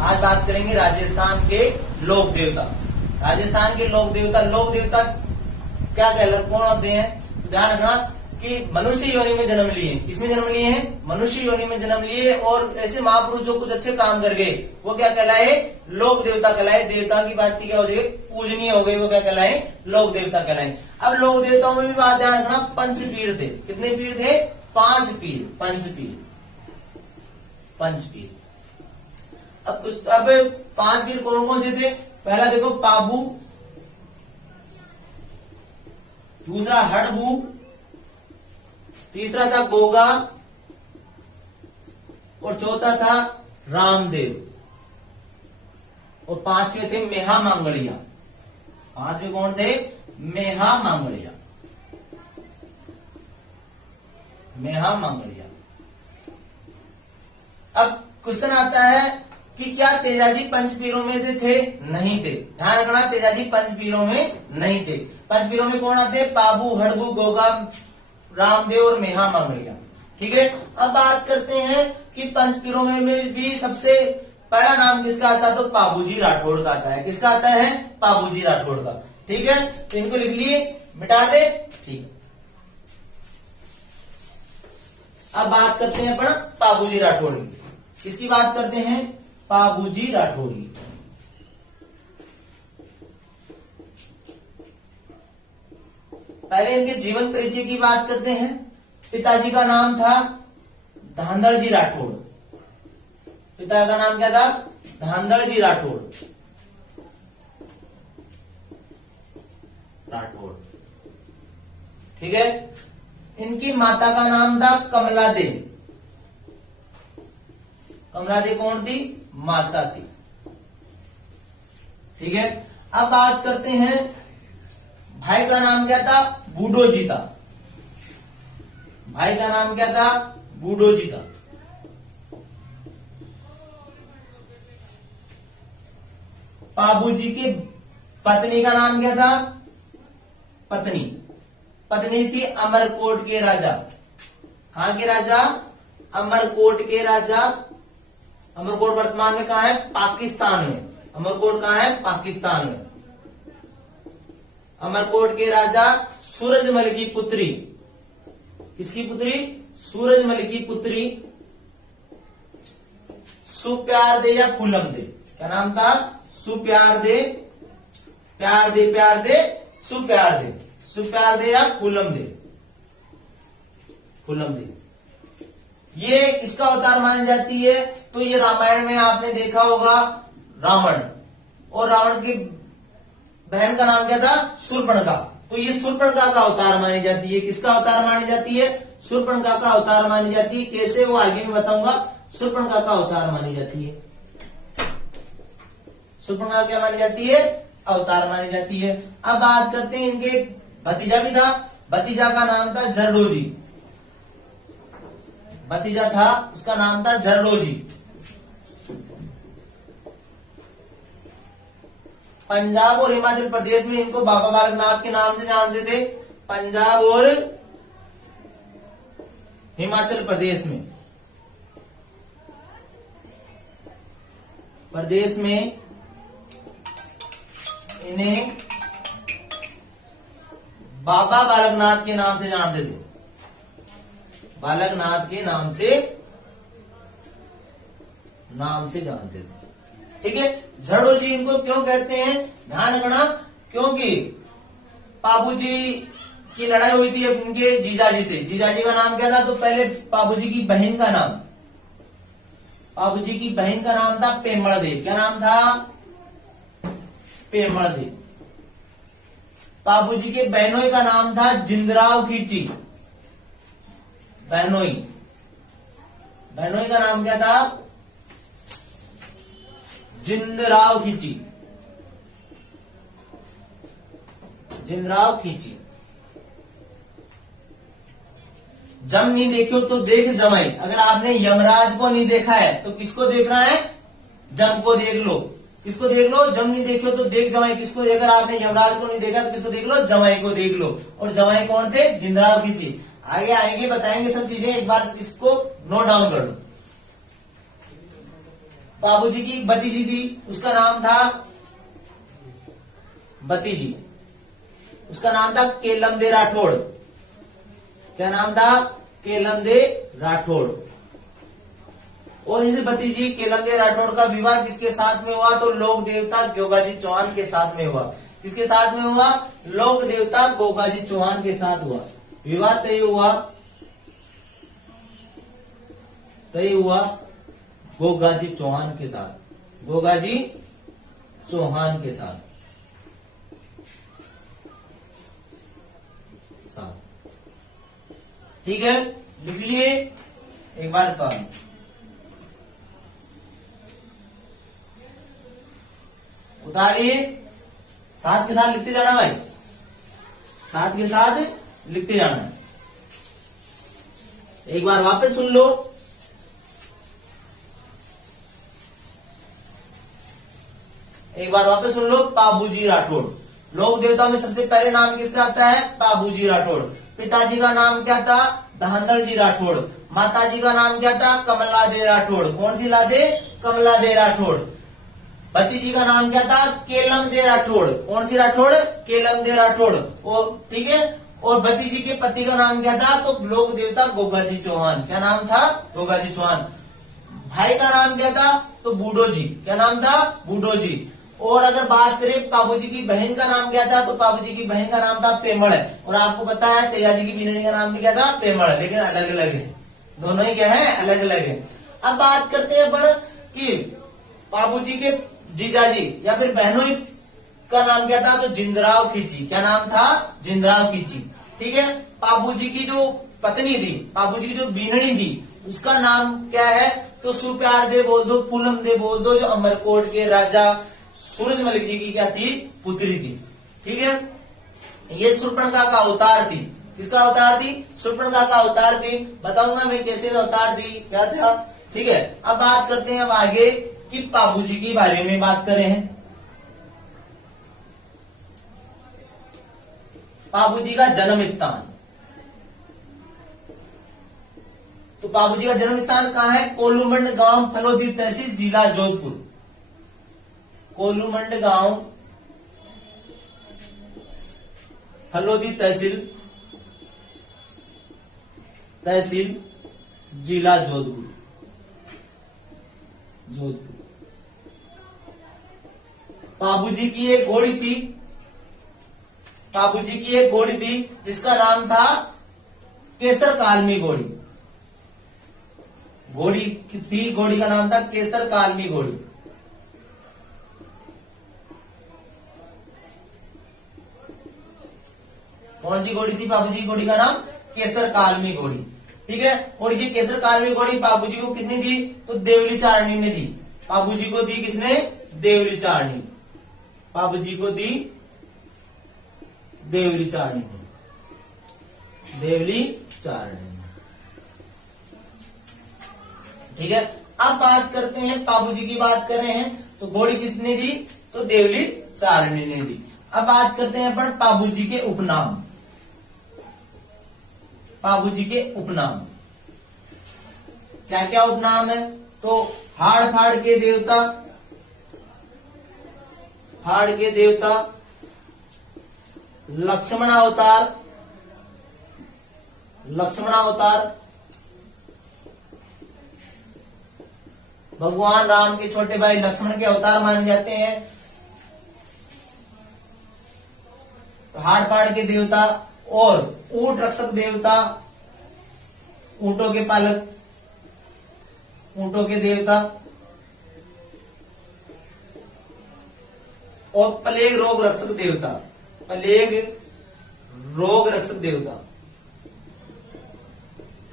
आज बात करेंगे राजस्थान के लोक देवता। राजस्थान के लोक देवता क्या कहलाते कौन होते हैं? ध्यान रखना कि मनुष्य योनि में जन्म लिए, किसमें जन्म लिए हैं? मनुष्य योनि में जन्म लिए, और ऐसे महापुरुष जो कुछ अच्छे काम कर गए वो क्या कहलाए? लोक देवता कहलाए। देवता की बात क्या हो जाएगी? पूजनीय हो गई, वो क्या कहलाए? लोक देवता कहलाए। अब लोक देवताओं में भी बात ध्यान रखना, पंच पीर थे। कितने पीर थे? 5 पीर, पंच पीर। अब 5 पीर कौन कौन से थे? पहला देखो पाबू, दूसरा हड़बू, तीसरा था गोगा, और चौथा था रामदेव, और 5वें थे मेहा मांगड़िया। 5वें कौन थे? मेहा मांगड़िया। मेहा मांगड़िया। अब क्वेश्चन आता है कि क्या तेजाजी पंचपीरों में से थे? नहीं थे। ध्यान रखना, तेजाजी पंचपीरों में नहीं थे। पंचपीरों में कौन आते? पाबू, हड़बू, गोगा, रामदेव और मेहा मांगड़िया। ठीक है। अब बात करते हैं कि पंचपीरों में भी सबसे पहला नाम किसका आता है? तो पाबूजी राठौड़ का आता है। किसका आता है? पाबूजी राठौड़ का। ठीक है, तो इनको लिख लिए, मिटा दे। ठीक। अब बात करते हैं अपन पाबूजी राठौड़ की। किसकी बात करते हैं? पाबूजी राठौड़ की। पहले इनके जीवन परिचय की बात करते हैं। पिताजी का नाम था धांधड़जी राठौड़। पिता का नाम क्या था? धांधड़जी राठौड़। ठीक है। इनकी माता का नाम था कमला दे। कमला दे कौन थी? माता थी। ठीक है। अब बात करते हैं, भाई का नाम क्या था? बूढ़ो जी था। भाई का नाम क्या था? बूढ़ो जी था। पाबूजी की पत्नी का नाम क्या था? पत्नी थी अमरकोट के राजा। कहां के राजा? अमरकोट के राजा। अमरकोट वर्तमान में कहां है? पाकिस्तान में। अमरकोट कहां है? पाकिस्तान में। अमरकोट के राजा सूरजमल की पुत्री। किसकी पुत्री? सूरजमल की पुत्री सुप्यार दे या फूलम दे। क्या नाम था? सुप्यार दे, प्यार दे, प्यार दे, सुप्यार दे, सुप्यार दे या फूलम दे, फूलम दे। ये किसका अवतार मानी जाती है? तो ये रामायण में आपने देखा होगा रावण, और रावण की बहन का नाम क्या था? शूर्पणखा। तो ये शूर्पणखा का अवतार मानी जाती है। किसका अवतार मानी जाती है? शूर्पणखा का अवतार मानी जाती है। कैसे, वो आगे में बताऊंगा। शूर्पणखा का अवतार मानी जाती है। शूर्पणखा क्या मानी जाती है? अवतार मानी जाती है। अब बात करते हैं, इनके भतीजा भी था। भतीजा का नाम था जरडोजी। भतीजा था, उसका नाम था जरडोजी। पंजाब और हिमाचल प्रदेश में इनको बाबा बालकनाथ के नाम से जानते थे। पंजाब और हिमाचल प्रदेश में इन्हें बाबा बालकनाथ के नाम से जानते थे। बालकनाथ के नाम से जानते थे। ठीक है। जरडोजी इनको क्यों कहते हैं? ध्यान रखना, क्योंकि पाबूजी की लड़ाई हुई थी उनके जीजाजी से। जीजाजी का नाम क्या था? तो पहले पाबूजी की बहन का नाम, पाबूजी की बहन का नाम था पेमड़ देव। क्या नाम था? पेमड़ देव। पाबूजी के बहनोई का नाम था जिंदराव खींची। बहनोई का नाम क्या था? जिंदराव खींची। जिंदराव खींची। जम नहीं देखियो तो देख जमाई। अगर आपने यमराज को नहीं देखा है तो किसको देखना है? जम को देख लो। किसको देख लो? जम नहीं देखियो तो देख जमाई। किसको? अगर आपने यमराज को नहीं देखा तो किसको देख लो? जमाई को देख लो। और जमाई कौन थे? जिंदराव खींची। आगे आएंगे, बताएंगे सब चीजें। एक बार इसको नोट डाउन कर लो। बाबूजी की एक भतीजी थी, उसका नाम था भतीजी, उसका नाम था केलमदे राठौड़। क्या नाम था? केलमदे राठौड़। और इस भतीजी केलमदे राठौड़ का विवाह किसके साथ में हुआ? तो लोक देवता गोगाजी चौहान के साथ में हुआ। किसके साथ में हुआ? लोक देवता गोगाजी चौहान के साथ हुआ। विवाह तय हुआ गोगाजी चौहान के साथ, गोगाजी चौहान के साथ। ठीक है, लिख लिए एक बार तो उतारिए, साथ के साथ लिखते जाना भाई, साथ के साथ लिखते जाना। एक बार वापस सुन लो। एक बार वापस सुन लो। पाबूजी राठौड़। लोक देवता में सबसे पहले नाम किसका आता है? पाबूजी राठौड़। पिताजी का नाम क्या था? धहंधर जी राठौड़। माताजी का नाम क्या था? कमला दे राठौड़। कौन सी लादे? कमला दे राठौड़। भतीजी का नाम क्या था? केलम दे राठौड़। कौन सी राठौड़? केलम दे राठौड़। और ठीक है, और भतीजी के पति का नाम क्या था? तो लोक देवता गोगाजी चौहान। क्या नाम था? गोगाजी चौहान। भाई का नाम क्या था? तो बूढ़ो जी। क्या नाम था? बूढ़ो जी। और अगर बात करें पाबूजी की बहन का नाम क्या था? तो पाबूजी की बहन का नाम था पेमड़। और आपको पता है तेजाजी की बीननी का नाम भी क्या था? पेमड़। लेकिन अलग अलग है, दोनों ही क्या है? अलग अलग है। अब बात करते हैं अपन कि पाबूजी के जीजाजी या फिर बहनों का नाम क्या था? तो जिंदराव खींची। क्या नाम था? जिंदराव खींची। ठीक है। पाबूजी की जो पत्नी थी, पाबूजी की जो बीननी थी, उसका नाम क्या है? तो सुप्यार दे बोल दो, पूनम दे बोल दो, जो अमरकोट के राजा सूरजमल जी की क्या थी? पुत्री थी। ठीक है। ये शूर्पणखा का अवतार थी। किसका अवतार थी? शूर्पणखा का अवतार थी। बताऊंगा मैं कैसे अवतार थी, क्या था। ठीक है। अब बात करते हैं अब आगे कि पाबूजी के बारे में बात करें हैं। पाबूजी का जन्म स्थान। तो पाबूजी का जन्म स्थान कहाँ है? कोलूमंड गांव, फलोदी तहसील, जिला जोधपुर। कोलूमंड गांव, फलोदी तहसील, जिला जोधपुर। पाबूजी की एक घोड़ी थी, पाबूजी की एक घोड़ी थी जिसका नाम था केसर कालमी घोड़ी। घोड़ी थी, घोड़ी का नाम था केसर कालमी घोड़ी। कौन सी घोड़ी थी? बाबूजी की घोड़ी का नाम केसर कालमी घोड़ी। ठीक है। और ये केसर कालमी घोड़ी बाबूजी को किसने दी? तो देवली चारणी ने दी। बाबूजी को दी किसने? देवली चारणी। बाबूजी को दी देवली चारणी ने, देवली चारणी। ठीक है। अब बात करते हैं, पाबूजी की बात कर रहे हैं तो घोड़ी किसने दी? तो देवली चारणी ने दी। अब बात करते हैं अपन पाबूजी के उपनाम। पाबूजी के उपनाम क्या क्या उपनाम है? तो हाड़ फाड़ के देवता, हाड़ के देवता, लक्ष्मण अवतार, लक्ष्मण अवतार, भगवान राम के छोटे भाई लक्ष्मण के अवतार माने जाते हैं। हाड़ फाड़ के देवता और ऊंट रक्षक देवता, ऊंटों के पालक, ऊंटों के देवता, और प्लेग रोग रक्षक देवता, प्लेग रोग रक्षक देवता,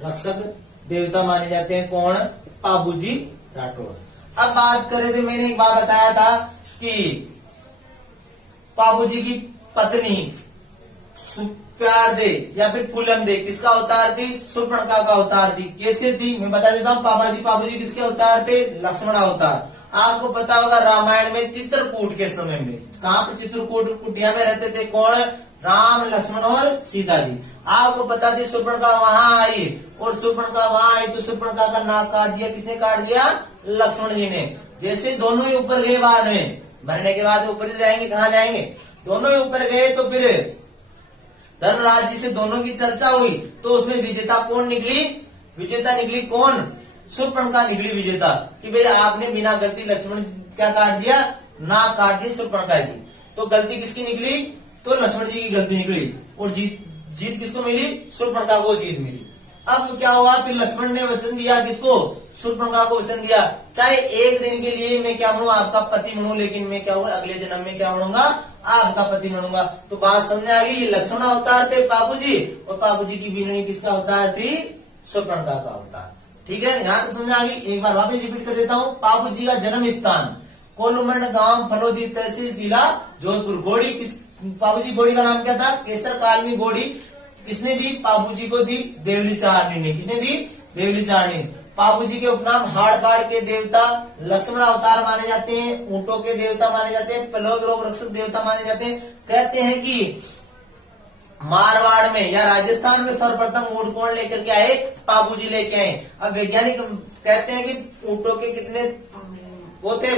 रक्षक देवता माने जाते हैं कौन? पाबूजी राठौड़। अब बात करें तो मैंने एक बार बताया था कि पाबूजी की पत्नी सुप्यार दे या फिर फूलन दे किसका अवतार थी? शूर्पणखा का अवतार थी। कैसे थी मैं बता देता हूँ। पाबूजी किसके अवतार थे? लक्ष्मण अवतार। आपको पता होगा रामायण में चित्रकूट के समय में, कहां पर चित्रकूट कुटिया में रहते थे कौन? राम, लक्ष्मण और सीता जी। आपको बता दी शूर्पणखा वहां आई, और शूर्पणखा वहां आई तो शूर्पणखा का नाक काट दिया। किसने काट दिया? लक्ष्मण जी ने। जैसे दोनों ही ऊपर गए, बाद में मरने के बाद ऊपर ही जाएंगे, कहाँ जाएंगे, दोनों ही ऊपर गए, तो फिर धर्मराज जी से दोनों की चर्चा हुई, तो उसमें विजेता कौन निकली, विजेता निकली कौन, शूर्पणखा निकली विजेता, कि भाई आपने बिना गलती लक्ष्मण क्या काट दिया, नाक काट दी शूर्पणखा की। तो गलती किसकी निकली, तो लक्ष्मण जी की गलती निकली, और जीत किसको मिली, शूर्पणखा को जीत मिली। अब क्या हुआ, फिर लक्ष्मण ने वचन दिया किसको, शूर्पणखा को वचन दिया, चाहे एक दिन के लिए मैं क्या बनूं, आपका पति बनूं, लेकिन मैं क्या हूँ अगले जन्म में क्या बनूंगा, आपका पति बनूंगा। तो बात समझ आ गई, लक्ष्मण अवतार थे बाबूजी, और बाबूजी की बीननी किसका अवतार थी, शूर्पणखा का अवतार। ठीक है, यहाँ तक समझ आ गई। एक बार वापस रिपीट कर देता हूँ। बाबूजी का जन्म स्थान कोलमंड गांव, फलोदी तहसील, जिला जोधपुर। घोड़ी किस, बाबूजी घोड़ी का नाम क्या था, केसर कालमी घोड़ी। किसने दी, बाबूजी को दी देवली चारणी ने। किसने दी, देवली चारणी। बाबूजी के उपनाम हाड़ बाड़ के देवता, लक्ष्मण अवतार माने जाते हैं, ऊंटों के देवता माने जाते हैं, प्लेग रोग रक्षक देवता माने जाते हैं। कहते हैं कि मारवाड़ में या राजस्थान में सर्वप्रथम ऊंट कौन लेकर के आए, बाबूजी लेके आए। अब वैज्ञानिक कहते हैं कि ऊंटों के कितने वो थे,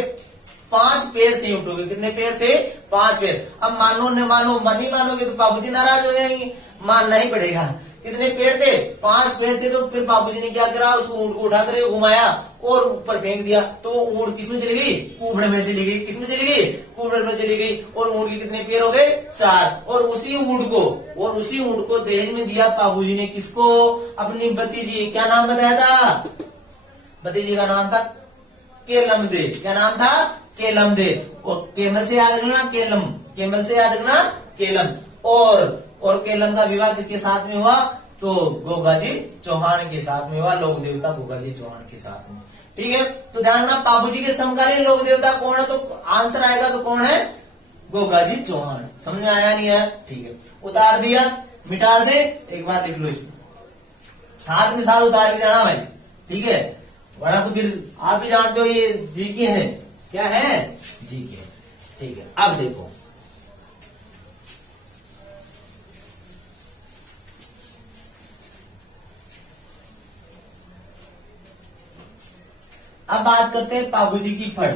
5 पैर थे ऊंटों के। कितने पैर थे, 5 पैर। अब मानो न मानो, नहीं मानोगे तो बाबूजी नाराज हो जाएंगे, मानना ही पड़ेगा। कितने पैर थे, 5 पैर थे। तो फिर बाबूजी ने क्या करा, उस ऊंट को उठाकर घुमाया और ऊपर फेंक दिया, तो ऊंट किसमें चली गई, कुबड़ में चली गई। किसमें चली गई, कुबड़ में चली गई। और ऊंट के कितने पैर हो गए, 4। और उसी ऊंट को दहेज में दिया बाबूजी ने किसको, अपनी भतीजी। क्या नाम बताया था, भतीजी का नाम था केलम दे। क्या नाम था, केलम दे। और केमल से याद रखना, केलम, केमल से याद रखना केलम। और केलम का विवाह किसके साथ में हुआ, तो गोगाजी चौहान के साथ में हुआ, लोक देवता गोगाजी चौहान के साथ में। ठीक है, तो ध्यान रखना बाबूजी के समकालीन लोक देवता कौन है, तो आंसर आएगा तो कौन है, गोगाजी चौहान। समझ में आया नहीं है, ठीक है, उतार दिया, मिटा दे, एक बार लिख लो इसको, साथ में साथ उतार के जाना भाई। ठीक है, वरना तो फिर आप भी जानते हो ये जीके है, क्या है, जीके। ठीक है, अब देखो अब बात करते हैं बाबूजी की फड़।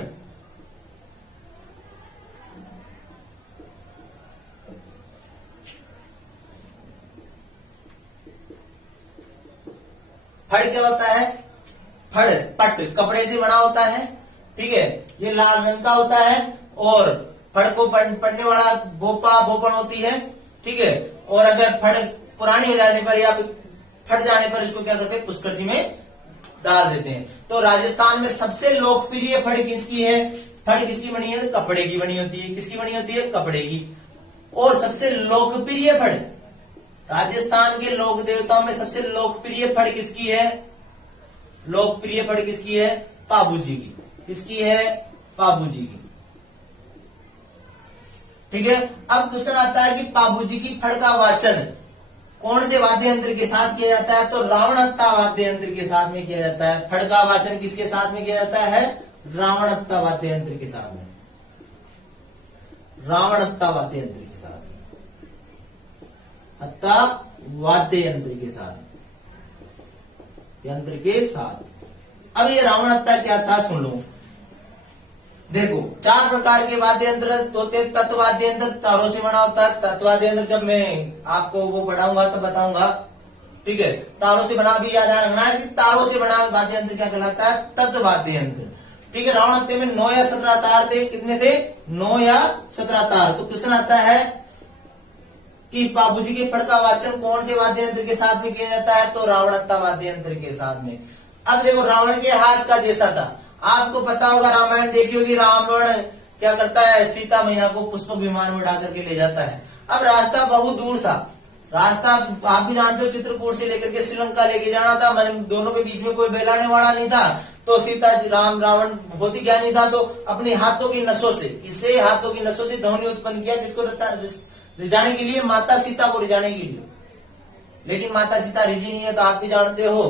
फड़ क्या होता है, फड़ पट कपड़े से बना होता है। ठीक है, ये लाल रंग का होता है, और फड़ को पढ़ने वाला बोपन होती है। ठीक है, और अगर फड़ पुरानी हो जाने पर या फट जाने पर इसको क्या करते हैं, पुष्कर जी में डाल देते हैं। तो राजस्थान में सबसे लोकप्रिय फड़ किसकी है, फड़ किसकी बनी है, कपड़े की बनी होती है। किसकी बनी होती है, कपड़े की। और सबसे लोकप्रिय फड़, राजस्थान के लोक देवताओं में सबसे लोकप्रिय फड़ किसकी है, लोकप्रिय फड़ किसकी है, बाबूजी की। किसकी है, बाबूजी की। ठीक है, अब क्वेश्चन आता है कि बाबूजी की फड़ का वाचन कौन से वाद्य यंत्र के साथ किया जाता है, तो रावणत्ता वाद्य यंत्र के साथ में किया जाता है। फड़ का वाचन किसके साथ में किया जाता है, रावणत्ता वाद्य यंत्र के साथ में, रावणत्ता वाद्य यंत्र के साथ, अत्ता वाद्य यंत्र के साथ, यंत्र के साथ। अब ये रावणत्ता क्या था, सुन लो। देखो 4 प्रकार के वाद्य यंत्र होते हैं। तत्वाद्य यंत्र तारों से बना होता है। तत्वाद्य यंत्र जब मैं आपको वो पढ़ाऊंगा तो बताऊंगा। ठीक है, तारों से बना भी याद रखना है कि तारों से बना वाद्य यंत्र क्या कहलाता है, तत्वाद्य यंत्र। ठीक है, रावणत्ते में 9 या 17 तार थे। कितने थे, 9 या 17 तार। तो क्वेश्चन आता है कि बाबूजी के फड़ का वाचन कौन से वाद्य यंत्र के साथ में किया जाता है, तो रावणत्ता वाद्य यंत्र के साथ में। अब देखो रावण के हाथ का जैसा था, आपको पता होगा, रामायण देखी होगी, रावण क्या करता है, सीता मैया को पुष्पक विमान में उड़ा करके ले जाता है। अब रास्ता बहुत दूर था, रास्ता आप भी जानते हो, चित्रकूट से लेकर के श्रीलंका लेके जाना था, दोनों के बीच में कोई बहलाने वाला नहीं था। तो सीता रावण बहुत ही ज्ञानी था, तो अपने हाथों की नसों से, इसे हाथों की नसों से ध्वनि उत्पन्न किया, किसको रिझाने के लिए, माता सीता को रिझाने के लिए। लेकिन माता सीता रिझी नहीं है, तो आप भी जानते हो।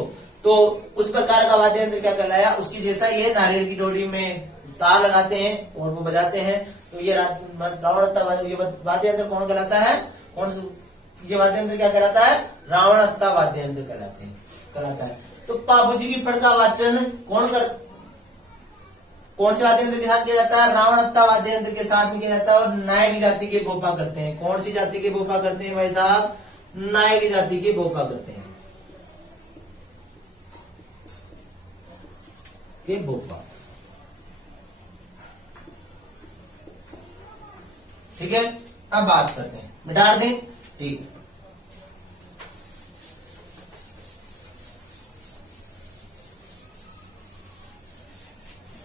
तो उस प्रकार का वाद्य यंत्र क्या कहलाया, उसकी जैसा ये नारियल की डोरी में तार लगाते हैं और वो बजाते हैं। तो ये रावणत्ता वाद्य यंत्र कौन कहलाता है, कौन ये वाद्य यंत्र क्या कहलाता है, रावणत्ता वाद्य यंत्र कहलाता है। तो बाबूजी की फड़ का वाचन कौन कर, कौन से वाद्य यंत्र के साथ किया जाता है? रावणत्ता वाद्य यंत्र के साथ में किया जाता है। और नायक जाति के बोपा करते हैं। कौन सी जाति के बोपा करते हैं भाई साहब? नायक जाति के बोपा करते हैं, के बोपा। ठीक है, अब बात करते हैं, मिटा दें, ठीक है।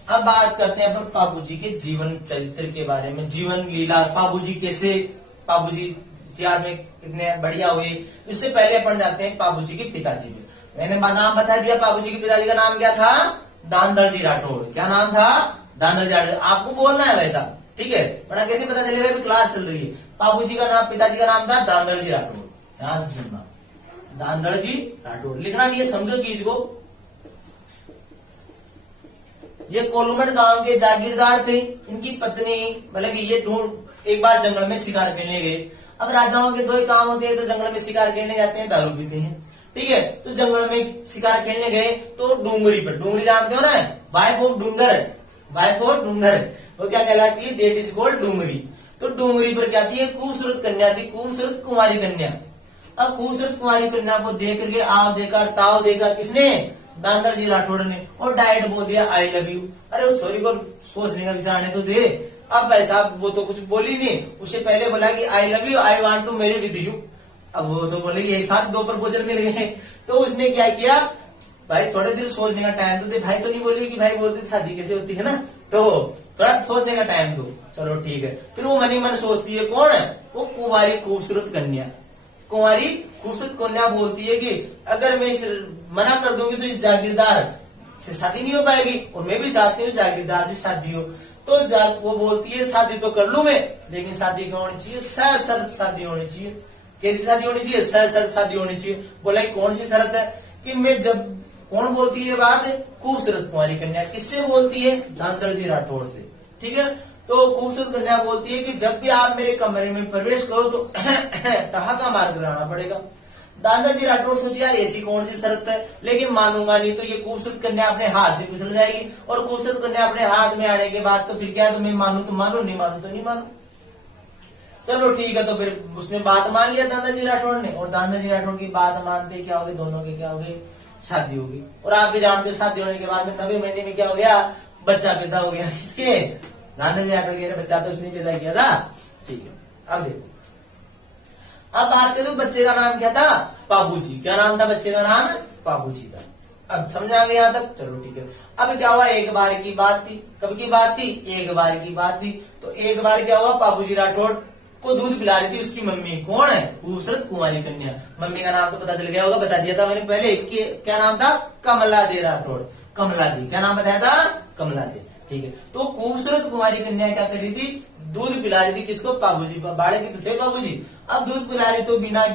अब बात करते हैं अपन पाबूजी के जीवन चरित्र के बारे में, जीवन लीला, पाबूजी कैसे, पाबूजी इतिहास में कितने बढ़िया हुए। इससे पहले अपन जाते हैं पाबूजी के पिताजी पे। मैंने नाम बता दिया, पाबूजी के पिताजी का नाम क्या था? दानदरजी राठौड़। क्या नाम था? दानदरजी राठौड़। आपको बोलना है वैसा, ठीक है, बड़ा कैसे पता चलेगा? अभी क्लास चल रही है। पाबूजी का नाम, पिताजी का नाम था दानदरजी राठौड़। ध्यान से सुनना, दानदरजी राठौड़। लिखना नहीं है, समझो चीज को। ये कोलूमठ गांव के जागीरदार थे। इनकी पत्नी, मतलब कि ये एक बार जंगल में शिकार खेलने गए। अब राजाओं के दो ही काम होते हैं, तो जंगल में शिकार खेलने जाते हैं, दारू पीते हैं, ठीक है। तो जंगल में शिकार खेलने गए तो डूंगरी पर, डूंगरी जानते हो ना, वाइफ ऑफ डूंगर, वाइफ ऑफ डूंगर, वो क्या कहलाती है? दैट इज कॉल्ड डूंगरी। तो डूंगरी पर क्या थी? खूबसूरत कन्या थी, खूबसूरत कुमारी कन्या। अब खूबसूरत कुमारी कन्या को देख करके आव देखा, ताव देखा, किसने? दानदरजी राठौड़ ने, और डायरेक्ट बोल दिया आई लव यू। अरे उस छोरी को सोचने का विचारने तो दे। अब भाई साहब वो तो कुछ बोली नहीं, उससे पहले बोला कि I love you, I want to marry with you. अब वो तो बोले कि एक साथ दो प्रपोजल मिल गए। तो उसने क्या किया? भाई थोड़े दिन सोचने का टाइम तो दे। भाई तो नहीं बोली कि भाई बोलते शादी कैसे होती है ना, तो थोड़ा सोचने का टाइम दो। चलो ठीक है। फिर वो मनी मन सोचती है, कौन है वो? कुमारी खूबसूरत कन्या। कुमारी खूबसूरत कन्या बोलती है कि अगर मैं मना कर दूंगी तो इस जागीरदार से शादी नहीं हो पाएगी, और मैं भी चाहती हूँ जागीरदार से शादी हो। तो वो बोलती है शादी तो कर लूं मैं, लेकिन शादी क्या होनी चाहिए? सशर्त शादी होनी चाहिए। कैसी शादी होनी चाहिए? सशर्त शादी होनी चाहिए। बोला कौन सी शर्त है? कि मैं जब, कौन बोलती है बात? खूबसूरत कुमारी कन्या। किससे बोलती है? दानदरजी राठौड़ से, ठीक है। तो खूबसूरत कन्या बोलती है कि जब भी आप मेरे कमरे में प्रवेश करो तो ठहाका मार कर आना पड़ेगा। दानदरजी राठौड़ सोची यार ऐसी कौन सी शर्त है, लेकिन मानूंगा नहीं तो ये खूबसूरत कन्या अपने हाथ से फिसल जाएगी, और खूबसूरत कन्या अपने हाथ में आने के बाद तो फिर क्या, तो मैं मानू तो मानू, नहीं मानू तो नहीं मानू। चलो ठीक है। तो फिर उसने बात मान लिया दानदरजी राठौड़ ने, और दानदरजी राठौड़ की बात मानते क्या हो गए? दोनों के क्या हो गए? शादी होगी। और आप भी जानते हो शादी होने के बाद में 90 महीने में क्या हो गया? बच्चा पैदा हो गया। किसके? दानदरजी राठौड़ के। बच्चा तो उसने पैदा किया था, ठीक है। अब देखो, अब बात करें बच्चे का नाम क्या था? पाबूजी। क्या नाम था बच्चे का? नाम पाबूजी था। अब समझा गया यहाँ तक? चलो ठीक है। अब क्या हुआ? एक बार की बात थी। कब की बात थी? एक बार की बात थी। तो एक बार क्या हुआ? पाबूजी राठौड़ को दूध पिला रही थी उसकी मम्मी। कौन है? खूबसूरत कुमारी कन्या। मम्मी का नाम तो पता चल गया होगा, बता दिया था मैंने पहले। क्या नाम था? कमला दे राठौड़। कमला दी। क्या नाम बताया था? कमला दे, ठीक है। तो खूबसूरत कुमारी कन्या क्या कर रही थी? दूध पिला रही थी। किसको? पाबूजी। बाड़े की तो थे पाबूजी। अब दूध पिला रही तो बिना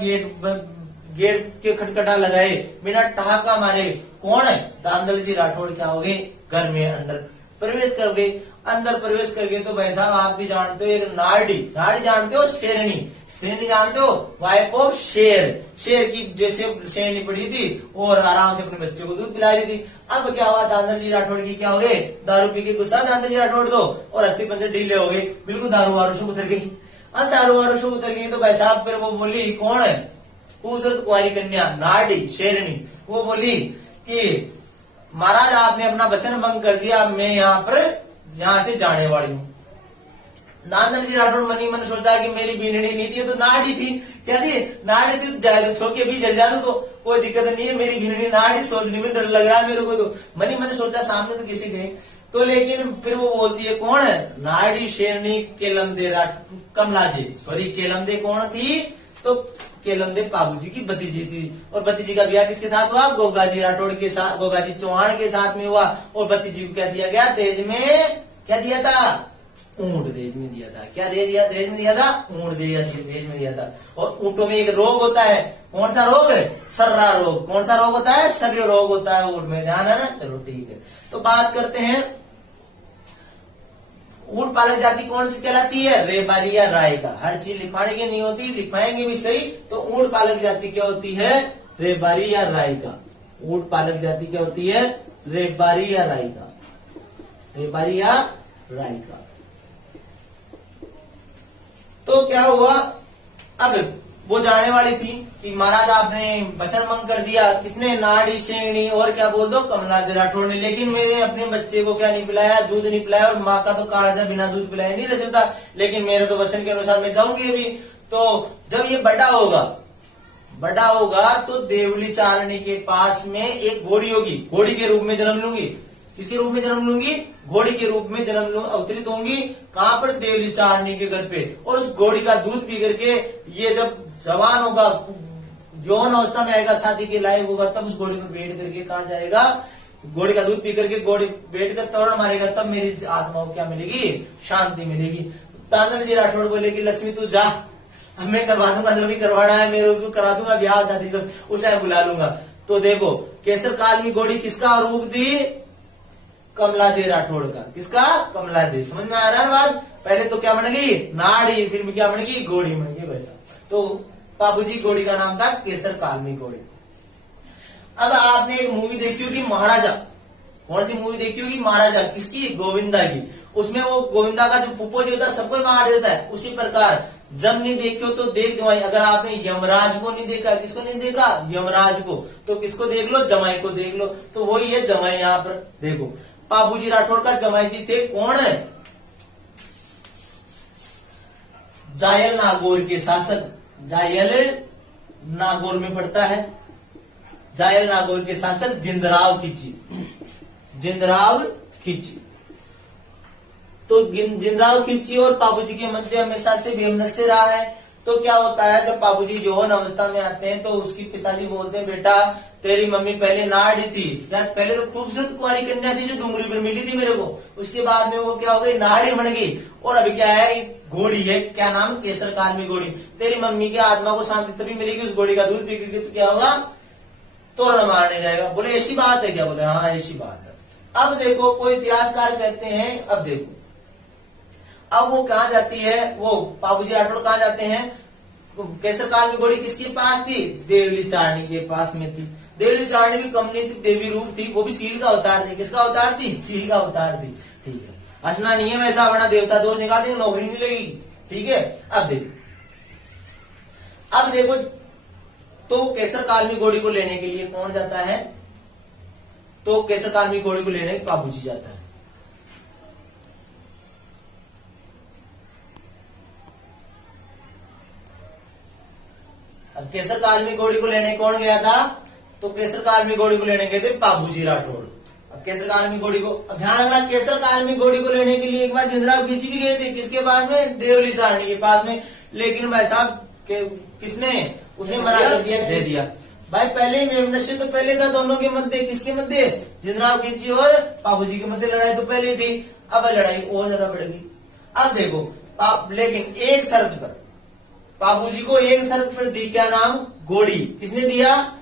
गेट के खटखटा लगाए, बिना ठहाका मारे, कौन है? दानदरजी राठौड़ क्या हो गए? घर में अंदर प्रवेश कर गए। अंदर प्रवेश कर गए तो भाई साहब आप भी जानते हो एक नाड़ी, नाड़ी जानते हो? शेरनी, शेरनी जानते हो? वाइफ ऑफ शेर। शेर की जैसे शेरनी पड़ी थी और आराम से अपने बच्चे को दूध पिला रही थी। अब क्या हुआ? दानदरजी राठौड़ की क्या हो गए? दारू पी के गुस्सा दानदरजी राठौड़ दो, और अस्थि पंजर ढीले हो गए, बिल्कुल दारू वारू से उतर गई। अब दारू वारू से उतर गई तो भाई साहब फिर वो बोली, कौन है? खूबसूरत कुमारी कन्या, नाड़ी, शेरनी। वो बोली कि महाराज आपने अपना वचन भंग कर दिया, मैं यहाँ से जाने वाली हूँ। दानदरजी राठौड़ मनी मन सोचा कि मेरी बीनड़ी नहीं थी, तो नाड़ी थी। क्या थी? नाड़ी थी। तो छोके भी जल जालू तो कोई दिक्कत नहीं है, मेरी बीनड़ी नाड़ी, सोचने में डर लग रहा है मेरे को। तो मनी मन सोचा सामने तो किसी गए तो, लेकिन फिर वो बोलती है, कौन है? नाड़ी, शेरनी, केलमदे कमला दे, सॉरी केलमदे कौन थी? तो केलमदे पाबूजी की भतीजी थी। और भतीजी का ब्याह किसके साथ हुआ? गोगाजी राठौड़ के साथ, गोगाजी चौहान के साथ में हुआ। और भतीजी को क्या दिया गया? दहेज में क्या दिया था? ऊंट दहेज में दिया था। क्या दे दिया? दहेज में दिया था? ऊंट दहेज में दिया था। और ऊंटों में एक रोग होता है, कौन सा रोग? सर्रा रोग। कौन सा रोग होता है? शर्य रोग होता है ऊंट में, ध्यान है ना? चलो ठीक है। तो बात करते हैं ऊंट पालक जाति कौन सी कहलाती है? रेबारी या रायका। हर चीज लिखवाने की नहीं होती, लिखवाएंगे भी सही। तो ऊंट पालक जाति क्या होती है? रेबारी या रायका। ऊंट पालक जाति क्या होती है? रेबारी या रायका। रेपारी या राई का। तो क्या हुआ, अब वो जाने वाली थी कि महाराज आपने वचन भंग कर दिया, किसने, नाड़ी शेणी और क्या बोल दो कमला दे राठौड़ ने, लेकिन मैंने अपने बच्चे को क्या नहीं पिलाया, दूध नहीं पिलाया, और माँ का तो काढ़ा बिना दूध पिलाया नहीं रह सकता, लेकिन मेरे तो वचन के अनुसार मैं जाऊंगी अभी। तो जब ये बड़ा होगा तो देवली चारणी के पास में एक घोड़ी होगी, घोड़ी के रूप में जन्म लूंगी। किसके रूप में जन्म लूंगी, घोड़ी के रूप में जन्म अवतरित होंगी। कहां पर, देवली चारणी के घर पे। और उस घोड़ी का दूध पी करके ये जब जवान होगा, यौन अवस्था में आएगा, शादी के लायक होगा, तब उस घोड़ी में बैठ करके कहां जाएगा, घोड़ी का दूध पी करके घोड़ी बैठ कर तोरण मारेगा, तब मेरी आत्मा को क्या मिलेगी, शांति मिलेगी। तांदन जी राठौड़ बोलेगी, लक्ष्मी तू जा, मैं करवा दूंगा, जो भी करवाना है मेरे उसको करा दूंगा, ब्याह शादी सब उस टाइम बुला लूंगा। तो देखो केसर काल में घोड़ी किसका रूप दी, कमला दे राठौड़ का। किसका, कमला दे। समझ में आ रहा है बात। पहले तो क्या बन गई, नाड़ी, फिर क्या बन गई, घोड़ी बन गई बेटा। तो बाबूजी घोड़ी का नाम था केसर कालमी घोड़ी। अब आपने एक मूवी देखी होगी महाराजा, कौन सी मूवी देखी होगी, महाराजा, किसकी, गोविंदा की। उसमें वो गोविंदा का जो पुप्पो जो होता है सबको मार देता है। उसी प्रकार जब नहीं देखी हो तो देख जमाई। अगर आपने यमराज को नहीं देखा, किसको नहीं देखा, यमराज को, तो किसको देख लो, जमाई को देख लो। तो वही है जमाई। यहाँ पर देखो बाबूजी राठौड़ का जमाई जी थे, कौन है, जायल नागौर के शासक। जायल नागौर में पड़ता है। जायल नागौर के शासक जिंदराव खिची, जिंदराव खिची। तो जिंदराव खिची और बाबूजी के मध्य हमेशा से वैमनस्य रहा है। तो क्या होता है, जब बाबूजी यौवन अवस्था में आते हैं तो उसकी पिताजी बोलते हैं, बेटा तेरी मम्मी पहले नाड़ी थी, या पहले तो खूबसूरत कुंवारी कन्या थी जो डूंगरी पर मिली थी मेरे को, उसके बाद में वो क्या हो गई, नाड़ी बन गई, और अभी क्या है, घोड़ी है, क्या नाम, केसर कालमी घोड़ी। तेरी मम्मी की आत्मा को शांति तभी मिलेगी उस घोड़ी का दूध पी करके, तो क्या होगा, तोरण मारने जाएगा। बोले ऐसी बात है क्या, बोले हाँ ऐसी बात है। अब देखो कोई इतिहासकार कहते हैं, अब देखो अब वो कहा जाती है, वो बाबूजी राठौड़ कहा जाते हैं, केसर कालमी घोड़ी किसके पास थी, देवली चारणी के पास में थी। देवली चारणी भी कमनी थी, देवी रूप थी, वो भी चील का अवतार थी। किसका अवतार थी, चील का अवतार थी। ठीक है, हंसना नहीं है वैसा, वरना देवता दोष निकाल देंगे, नौकरी नहीं लगेगी। ठीक है, अब देखो तो केसर कालमी घोड़ी को लेने के लिए कौन जाता है, तो केसर कालमी घोड़ी को लेने बाबूजी जाता है। अब केसर कालमी घोड़ी को लेने कौन गया था, तो केसर कालमी घोड़ी को लेने गए थे बाबूजी राठौड़। अब केसर कालमी घोड़ी को, अब ध्यान रखना, केसर कालमी घोड़ी को लेने के लिए एक बार जिंदराव खिची भी गए थे, किसके पास में, देवली चारणी के पास में। लेकिन भाई साहब किसने, उसने मना कर दिया, दे दिया। भाई पहले वैमनस्य तो पहले था दोनों के मध्य, किसके मध्य, जिंदराव खिची और बाबूजी के मध्य लड़ाई तो पहले थी। अब लड़ाई और ज्यादा बढ़ गई। अब देखो लेकिन एक शर्त पर, बाबूजी को एक शर्त पर दी, क्या नाम, घोड़ी। किसने दिया,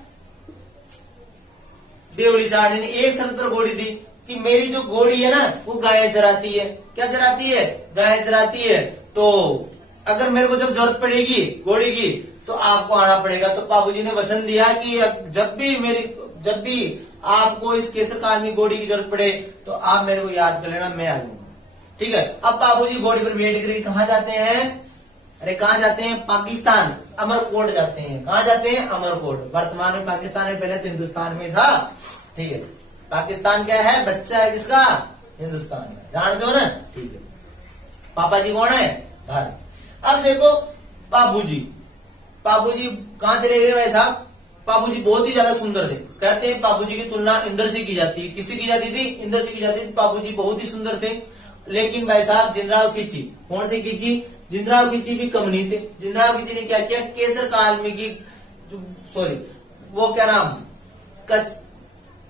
देवली चारणी ने एक शर्त पर घोड़ी दी कि मेरी जो घोड़ी है ना वो गाय चराती है। क्या चराती है, गाय चराती है। तो अगर मेरे को जब जरूरत पड़ेगी घोड़ी की तो आपको आना पड़ेगा। तो बाबूजी ने वचन दिया कि जब भी आपको इस केसर कालमी घोड़ी की जरूरत पड़े तो आप मेरे को याद कर लेना, मैं आ जाऊंगा। ठीक है, अब बाबूजी घोड़ी पर बैठ कर कहा जाते हैं, अरे कहा जाते हैं, पाकिस्तान, अमरकोट जाते हैं। कहा जाते हैं, अमरकोट। वर्तमान में पाकिस्तान है, पहले तो हिंदुस्तान में था। ठीक है, पाकिस्तान क्या है, बच्चा है किसका, हिंदुस्तान का, जानते हो ना। ठीक है, पापा जी कौन है, भारत। अब देखो बाबूजी कहां चले गए भाई साहब, बाबूजी बहुत ही ज्यादा सुंदर थे। कहते हैं बाबूजी की तुलना इंद्र से की जाती है। किससे की जाती थी, इंद्र से की जाती थी। बाबूजी बहुत ही सुंदर थे। लेकिन भाई साहब जिंदराव खिची, कौन से खिची, जिंदराव खिची भी कम नहीं थे। जिंदराव खिची ने क्या किया, केसर कालमी की, सॉरी वो क्या नाम,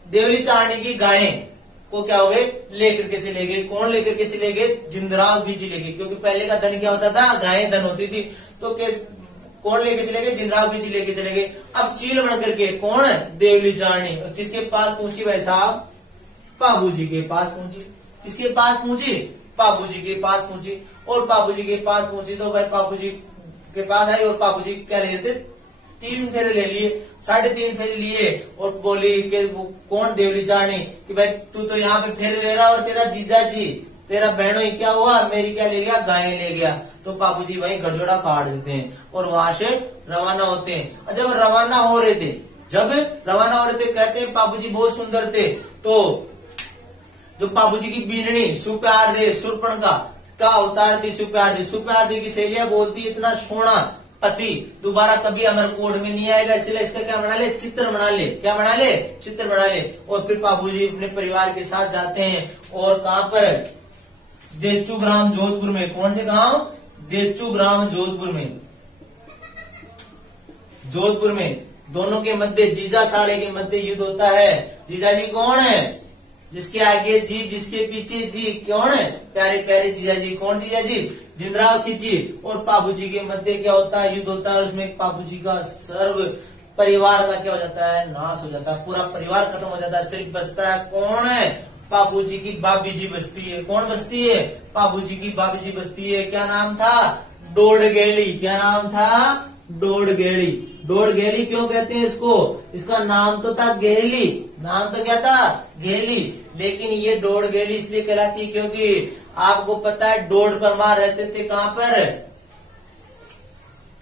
देवली चारणी की गायें को क्या हो गए, लेकर के चले गए। कौन लेकर के चले गए, जिंदराव खिची लेके, क्योंकि पहले का धन क्या होता था, गायें धन होती थी। तो कौन लेके चले गए, जिंदराव खिची लेके चले गए। अब चील बन करके कौन, देवली चारणी किसके पास पहुंची भाई साहब, बाबूजी के पास पहुंची। किसके पास पहुंची, बाबूजी के पास पहुंची। और बाबूजी के पास पहुंची तो भाई बाबूजी के पास आई और बाबूजी क्या ले थे, 3 फेरे ले लिए। 3.5 फेरे लिए और बोली कि वो कौन देवली चारनी कि भाई तू तो यहाँ पे फेरे ले रहा और तेरा जीजा जी तेरा बहनों ही क्या हुआ, मेरी क्या ले गया, गाय ले गया। तो बाबूजी वहीं गठजोड़ा काट देते हैं और वहां से रवाना होते हैं। और जब रवाना हो रहे थे कहते हैं बाबूजी बहुत सुंदर थे। तो जो बाबूजी की बीरणी सुप्यारदी शूर्पणखा का अवतार थी सुप्यारदी की सहेलियां बोलती इतना सोना पति दोबारा कभी अमरकोट में नहीं आएगा, इसलिए इसका क्या बना ले, चित्र बना ले। क्या बना ले, चित्र बना ले। और फिर बाबूजी अपने परिवार के साथ जाते हैं और कहां पर, देचू ग्राम जोधपुर में। कौन से गांव, देचू ग्राम जोधपुर में दोनों के मध्य, जीजा साले के मध्य युद्ध होता है। जीजा जी कौन है, जिसके आगे जी जिसके पीछे जी, कौन है, प्यारे प्यारे जीजा जी। कौन जीजा जी, जिंदराव खिची। और बाबूजी के मध्य क्या होता है, युद्ध होता है। उसमें बाबूजी का सर्व परिवार का क्या हो जाता है, नाश हो जाता है, पूरा परिवार खत्म हो जाता है। सिर्फ बचता है कौन है, बाबूजी की भाभी जी बचती है। कौन बचती है, बाबूजी की भाभी जी बचती है। क्या नाम था, डोडगेली। क्या नाम था, डोडगेली। डोडगेली क्यों कहते हैं इसको, इसका नाम तो था गेली, नाम तो क्या था, गेली। लेकिन ये डोडगेली इसलिए कहलाती क्योंकि आपको पता है डोड परमार रहते थे कहां पर,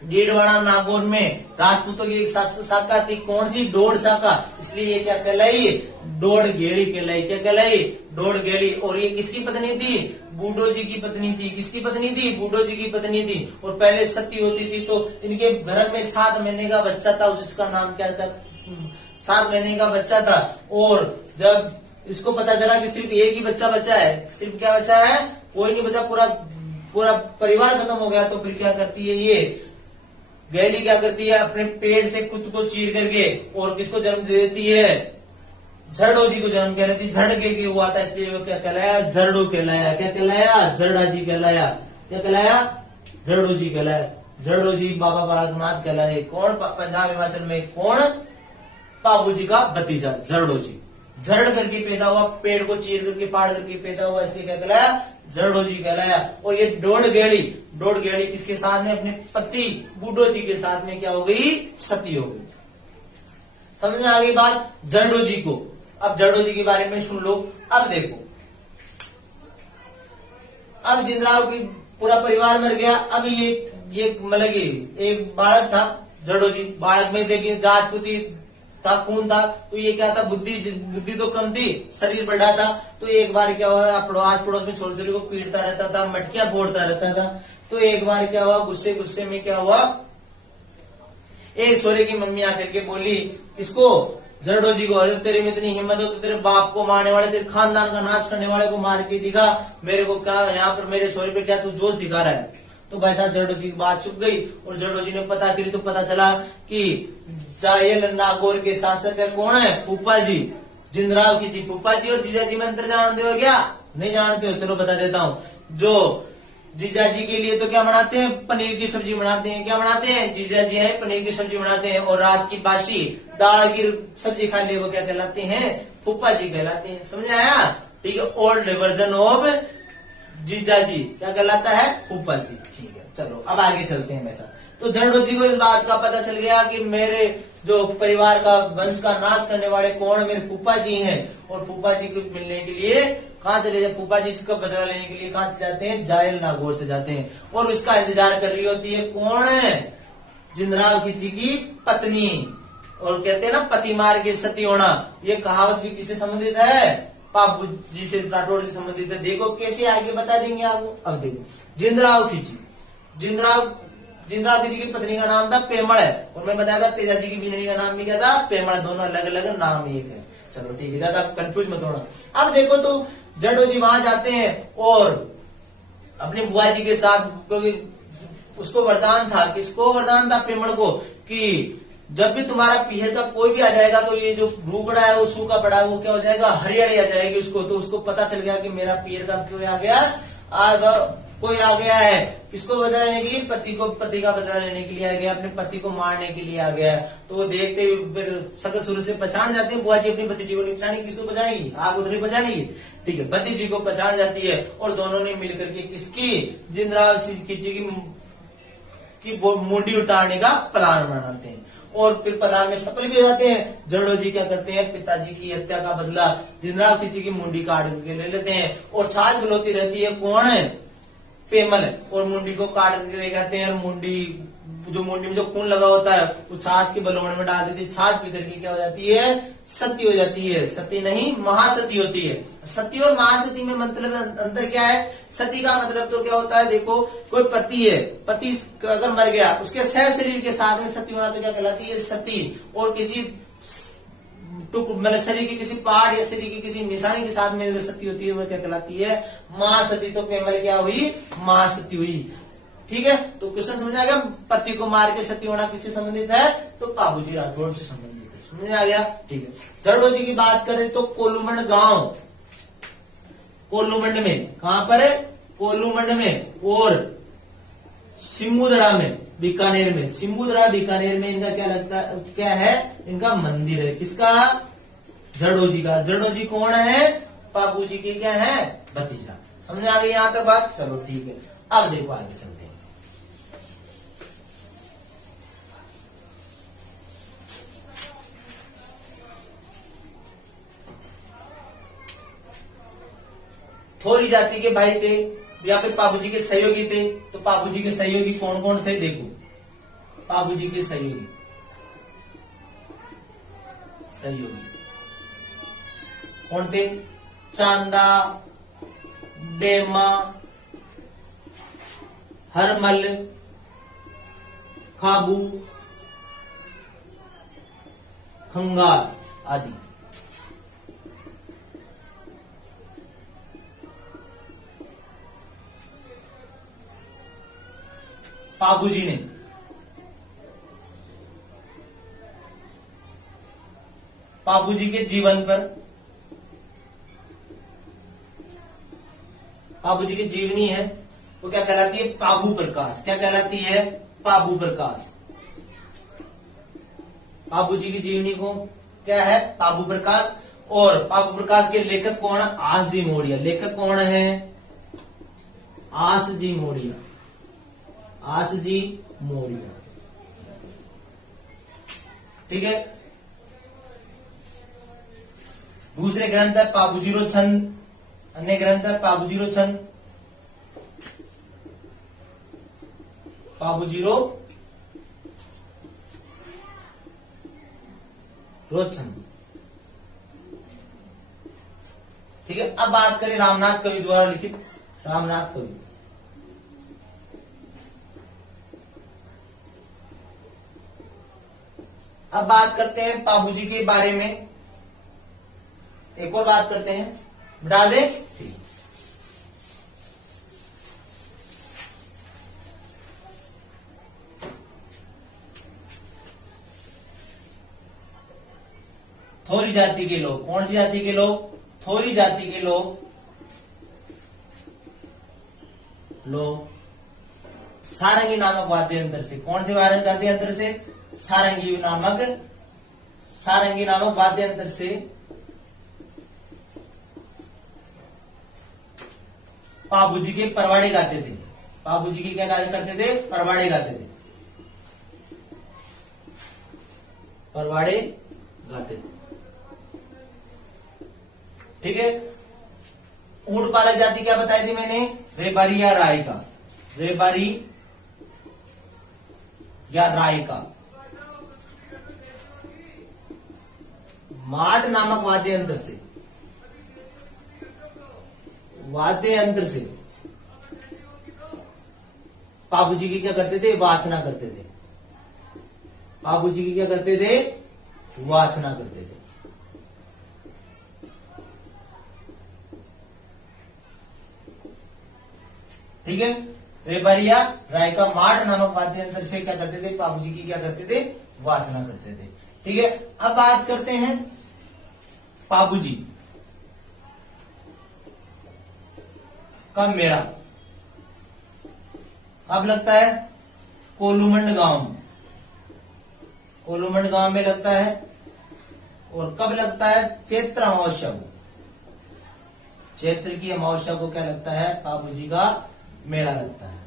डीडवाड़ा नागौर में। राजपूतों की एक शाखा थी, कौन सी, डोड शाखा, इसलिए ये क्या कहलाई, डोडगेली कहलाई। क्या कहलाई, डोडगेली। और ये किसकी पत्नी थी, बूढ़ो जी की पत्नी थी। किसकी पत्नी थी, बूढ़ो जी की पत्नी थी। और पहले सती होती थी तो इनके घर में 7 महीने का बच्चा था, जिसका नाम क्या था, 7 महीने का बच्चा था। और जब इसको पता चला कि सिर्फ एक ही बच्चा बचा है, सिर्फ क्या बचा है, कोई नहीं बचा, पूरा परिवार खत्म हो गया। तो फिर क्या करती है ये गैली, क्या करती है, अपने पेड़ से खुद को चीर करके और किसको जन्म दे देती है, झरडो जी को जन्म, कह रही थी झड़ के हुआ था, इसलिए वो क्या कहलाया, झरडो कहलाया। क्या कहलाया, झरडा जी कहलाया। क्या कहलाया, झरडो जी कहलाया। झरडो जी बाबा बालकनाथ कहलाए। कौन, पंजाब हिमाचल में कौन, बाबूजी का भतीजा झरडो जी। झरड़ करके पैदा हुआ, पेड़ को चीर करके फाड़ करके पैदा हुआ, इसलिए क्या कहलाया, झरडो जी कहलाया। और ये डोडगेड़ी किसके साथ में, अपने पति बूढ़ो जी के साथ में क्या हो गई, सती हो गई। समझ में आ गई बात, झरडो जी को। अब झरडो जी के बारे में सुन लो। अब देखो, अब जिंदराव की पूरा परिवार मर गया। अब ये मतलब एक बालक था झरडो जी, बालक में देखिए राजपूती था, खून था, तो ये क्या था, बुद्धि तो कम थी, शरीर बड़ा था। तो एक बार क्या हुआ, आस पड़ोस में छोटे छोटे को पीटता रहता था, मटकियां फोड़ता रहता था। तो एक बार क्या हुआ, गुस्से में क्या हुआ, एक छोरे की मम्मी आकर के बोली इसको, झरडो जी को, अरे तेरे में इतनी हिम्मत हो तो तेरे बाप को मारने वाले, तेरे खानदान का नाश करने वाले को मार के दिखा, मेरे को क्या यहाँ पर मेरे छोरे पे क्या तू जोश दिखा रहा है। तो भाई साहब झरडो जी की बात चुप गई और झरडो जी ने पता करी तो पता चला कि जायल नागौर के शासक है, कौन है, फूफा जी, जिंदराव की जी। फूफा जी और जीजा जी में अंतर जानते हो क्या, नहीं जानते हो, चलो बता देता हूँ। जो जीजा जी के लिए तो क्या बनाते हैं, पनीर की सब्जी बनाते हैं। क्या बनाते हैं, जीजा जी है पनीर की सब्जी बनाते हैं। और रात की बासी दाल की सब्जी खा ले, वो क्या कहलाते हैं, फूफा जी कहलाते हैं। समझ आया, ठीक है। ओल्ड वर्जन ऑफ जीजा जी क्या कहलाता है, फूफा जी। ठीक है, चलो अब आगे चलते हैं। वैसा तो झरडो जी को इस बात का पता चल गया कि मेरे जो परिवार का वंश का नाश करने वाले कौन, मेरे फूफा जी हैं। और फूफा जी को मिलने के लिए कहाँ चले जाते, फूफा जी का बदला लेने के लिए कहाँ से जाते हैं, जायल नागौर से जाते हैं। और उसका इंतजार कर रही होती है कौन है, जिंदराव खिची की पत्नी। और कहते हैं ना, पति मार के सती होना, ये कहावत भी किससे संबंधित है, बाबू जी से, राठौड़ से संबंधित है। देखो कैसे आगे बता देंगे आपको। अब देखो, जिंदराव खिची की पत्नी का नाम था पेमड़ है। और मैं बताया था तेजा जी की बीननी का नाम भी क्या था, पेमड़। दोनों अलग अलग नाम एक है। चलो ठीक है, ज्यादा कंफ्यूज मत होना। अब देखो तो झरडो जी वहां जाते हैं और अपनी बुआ जी के साथ, क्योंकि उसको वरदान था, किसको वरदान था, पेमड़ को, कि जब भी तुम्हारा पीहर का कोई भी आ जाएगा तो ये जो रूगड़ा है वो सूखा पड़ा है वो क्या हो जाएगा, हरियाली आ जाएगी उसको। तो उसको पता चल गया कि मेरा पीहर का क्यों आ गया, कोई आ गया है। किसको बदला लेने के लिए, पति का बदला लेने के लिए आ गया, अपने पति को मारने के लिए आ गया। तो वो देखते हुए फिर शकल सूरत से पहचान जाते हैं। बुआ जी अपनी भतीजी को नहीं पहचानेगी, किसको पहचानेगी, आप उधर ही पहचानेगी, ठीक है, भतीजी को पहचान जाती है। और दोनों ने मिलकर के किसकी, जिंदराव खिची की मुंडी उतारने का प्लान बनाते हैं। और फिर पलायन में सफल भी हो जाते हैं। जरडोजी जी क्या करते हैं, पिताजी की हत्या का बदला जिंद्राव जी की मुंडी काट के ले लेते हैं और छाछ बलौती रहती है कौन है, पेमल, और मुंडी को काट के ले जाते हैं और मुंडी में जो खून लगा होता है उस छाछ के बलौन में डाल देती है। छाछ पी करके क्या हो जाती है, सती हो जाती है। सती नहीं महासती होती है। सती और महासती में मतलब अंतर क्या है, सती का मतलब तो क्या होता है, देखो कोई पति है, पति अगर मर गया उसके सह शरीर के साथ में सती होना तो क्या कहलाती है, सती। और किसी मतलब शरीर के किसी पार्ट या शरीर की किसी निशानी के साथ में सती होती है वह क्या कहलाती है, महासती। तो पेमल क्या हुई, महासती हुई। ठीक है, तो क्वेश्चन समझ आ गया। पति को मार के सती होना किससे संबंधित है, तो बाबूजी राठौड़ से संबंधित है। समझ आ गया, ठीक है। जरडोजी जी की बात करें तो कोलूमंड गांव, कोलूमंड में, कहां पर है, कोलूमंड में, और सिमुदड़ा में, बीकानेर में, सिमुदड़ा बीकानेर में इनका क्या लगता है, क्या है, इनका मंदिर है। किसका, जरडोजी का। जरडोजी कौन है, बाबूजी की क्या है, भतीजा। समझ आ गई यहां तक बात, चलो ठीक है। अब देखो आगे चलते हैं। थोरी जाति के भाई थे या फिर बाबूजी के सहयोगी थे, तो बाबूजी के सहयोगी कौन कौन थे, देखो बाबूजी के सहयोगी कौन थे, चांदा, डेमा, हरमल, खाबू, खंगार आदि। बाबूजी ने बाबूजी के जीवन पर, बाबूजी की जीवनी है वो क्या कहलाती है, पाबू प्रकाश। क्या कहलाती है, पाबू प्रकाश। बाबूजी की जीवनी को क्या है, पाबू प्रकाश। और पाबू प्रकाश के लेखक कौन है, आस जी मोड़िया। लेखक कौन है, आस जी मोड़िया, आस जी मोड़िया। ठीक है। दूसरे ग्रंथ है पाबूजीरो छंद, अन्य ग्रंथ है पाबूजीरो छंद, पाबूजीरो छंद। ठीक है। अब बात करें रामनाथ कवि द्वारा लिखित, रामनाथ कवि। अब बात करते हैं बाबूजी के बारे में, एक और बात करते हैं, डाल दे। थोरी जाति के लोग, कौन सी जाति के लोग, थोरी जाति के लोग सारंगी नामक वाद्य यंत्र से, कौन से वाद्य यंत्र से, सारंगी नामक वाद्य यंत्र से बाबूजी के परवाड़े गाते थे। बाबूजी की क्या करते थे, परवाड़े गाते थे, परवाड़े गाते थे। ठीक है। ऊंट पालक जाति क्या बताई थी मैंने, रेबारी या राय का, रेबारी या राय का। माट नामक वाद्य यंत्र से, वाद्य यंत्र से बाबूजी की क्या करते थे, वाचना करते थे। बाबूजी की क्या करते थे, वाचना करते थे। ठीक है। रेबरिया राय का माट नामक वाद्य यंत्र से क्या करते थे, बाबूजी की क्या करते थे, वाचना करते थे। ठीक है। अब बात करते हैं बाबूजी का मेला कब लगता है, कोलूमंड गांव में, कोलूमंड गांव में लगता है। और कब लगता है, चैत्र अमावस्या को, चैत्र की अमावस्या को क्या लगता है, बाबूजी का मेला लगता है।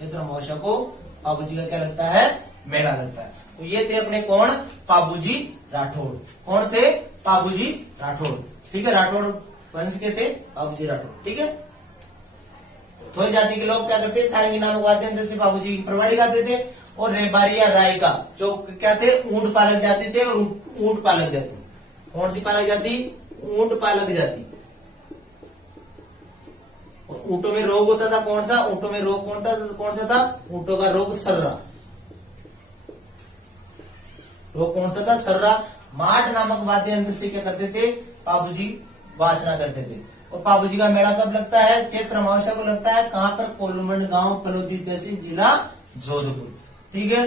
चैत्र अमावस्या को बाबूजी का क्या लगता है, मेला लगता है। तो ये थे अपने कौन, पाबूजी राठौड़। कौन थे, पाबूजी राठौड़। ठीक है, राठौड़ वंश के थे पाबूजी राठौड़। ठीक है, थोड़ी जाति के लोग क्या करते, सारंगी नामक वाद्य यंत्र से बाबूजी की परवाड़ी गाते थे। और रेबारी या रायका जो क्या थे, ऊंट पालक जाति थे। और ऊंट पालक जाति, कौन सी पालक जाति, ऊंट पालक जाति। ऊंटों में रोग होता था कौन सा, ऊंटों में रोग कौन सा था, ऊंटों का रोग सर्रा। रोग कौन सा था, सर्रा। माठ नामक वाद्य यंत्र से क्या करते थे, पाबूजी वाचना करते थे। और पाबूजी का मेला कब लगता है, चैत्र अमावस्या को लगता है। कहां पर, कोलमंड गांव, फलोदी तहसील, जिला जोधपुर। ठीक है।